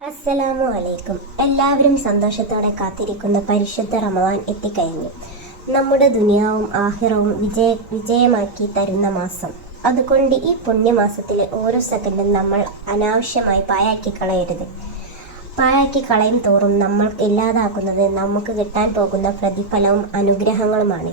അസ്സലാമു അലൈക്കും. എല്ലാവരും സന്തോഷത്തോടെ കാത്തിരിക്കുന്ന പരിശുദ്ധ റമദാൻ എത്തിക്കഴിഞ്ഞു. നമ്മുടെ ദുനിയാവും ആഖിറവും വിജയമാക്കി തരുന്ന മാസം. അതുകൊണ്ട് ഈ പുണ്യമാസത്തിലെ ഓരോ സെക്കൻഡും നമ്മൾ അനാവശ്യമായി പാഴാക്കി കളയരുത്. പാഴാക്കി കളയും തോറും നമ്മൾ ഇല്ലാതാക്കുന്നത് നമുക്ക് കിട്ടാൻ പോകുന്ന പ്രതിഫലവും അനുഗ്രഹങ്ങളുമാണ്.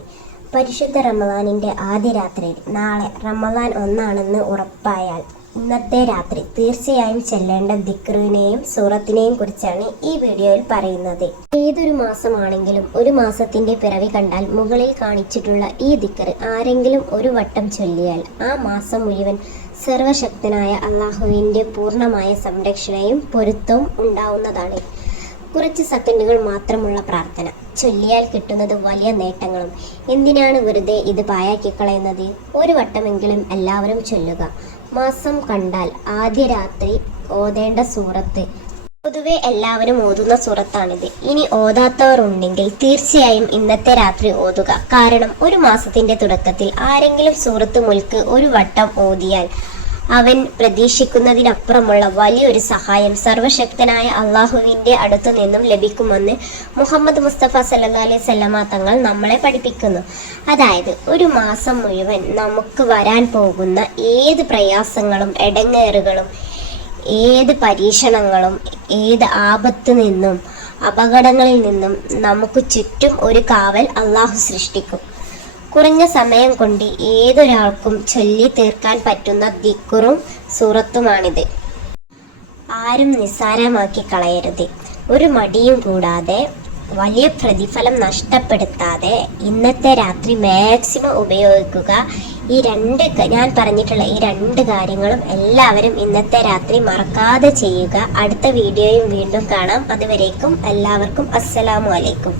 പരിശുദ്ധ റമദാനിൻ്റെ ആദ്യ രാത്രിയിൽ നാളെ റമദാൻ 1 ഉറപ്പായാൽ ഇന്നത്തെ രാത്രി തീർച്ചയായും ചെല്ലേണ്ട ദിക്റിനെയും സൂറത്തിനെയും കുറിച്ചാണ് ഈ വീഡിയോയിൽ പറയുന്നത്. ഏതൊരു മാസമാണെങ്കിലും ഒരു മാസത്തിന്റെ പിറവി കണ്ടാൽ മുകളിൽ കാണിച്ചിട്ടുള്ള ഈ ദിക്ർ ആരെങ്കിലും ഒരു വട്ടം ചൊല്ലിയാൽ ആ മാസം മുഴുവൻ സർവശക്തനായ അള്ളാഹുവിൻ്റെ പൂർണ്ണമായ സംരക്ഷണയും പൊരുത്തവും ഉണ്ടാവുന്നതാണ്. കുറച്ച് സെക്കൻഡുകൾ മാത്രമുള്ള പ്രാർത്ഥന ചൊല്ലിയാൽ കിട്ടുന്നത് വലിയ നേട്ടങ്ങളും. എന്തിനാണ് വെറുതെ ഇത് പാഴാക്കി കളയുന്നത്? ഒരു വട്ടമെങ്കിലും എല്ലാവരും ചൊല്ലുക. മാസം കണ്ടാൽ ആദ്യ രാത്രി ഓതേണ്ട സൂറത്ത് പൊതുവെ എല്ലാവരും ഓതുന്ന സൂറത്താണിത്. ഇനി ഓതാത്തവർ ഉണ്ടെങ്കിൽ തീർച്ചയായും ഇന്നത്തെ രാത്രി ഓതുക. കാരണം ഒരു മാസത്തിന്റെ തുടക്കത്തിൽ ആരെങ്കിലും സൂറത്ത് മുൽക്ക് ഒരു വട്ടം ഓതിയാൽ അവൻ പ്രതീക്ഷിക്കുന്നതിനപ്പുറമുള്ള വലിയൊരു സഹായം സർവശക്തനായ അള്ളാഹുവിൻ്റെ അടുത്തു നിന്നും ലഭിക്കുമെന്ന് മുഹമ്മദ് മുസ്തഫ സല്ലല്ലാഹു അലൈഹി വസല്ലമ തങ്ങൾ നമ്മളെ പഠിപ്പിക്കുന്നു. അതായത് ഒരു മാസം മുഴുവൻ നമുക്ക് വരാൻ പോകുന്ന ഏത് പ്രയാസങ്ങളും ഇടങ്ങേറുകളും ഏത് പരീക്ഷണങ്ങളും ഏത് ആപത്ത് നിന്നും അപകടങ്ങളിൽ നിന്നും നമുക്ക് ചുറ്റും ഒരു കാവൽ അള്ളാഹു സൃഷ്ടിക്കും. കുറഞ്ഞ സമയം കൊണ്ട് ഏതൊരാൾക്കും ചൊല്ലി തീർക്കാൻ പറ്റുന്ന ദിക്റും സൂറത്തുമാണിത്. ആരും നിസ്സാരമാക്കി കളയരുത്. ഒരു മടിയും കൂടാതെ വലിയ പ്രതിഫലം നഷ്ടപ്പെടുത്താതെ ഇന്നത്തെ രാത്രി മാക്സിമം ഉപയോഗിക്കുക. ഞാൻ പറഞ്ഞിട്ടുള്ള ഈ 2 കാര്യങ്ങളും എല്ലാവരും ഇന്നത്തെ രാത്രി മറക്കാതെ ചെയ്യുക. അടുത്ത വീഡിയോയും വീണ്ടും കാണാം. അതുവരേക്കും എല്ലാവർക്കും അസ്സലാമു അലൈക്കും.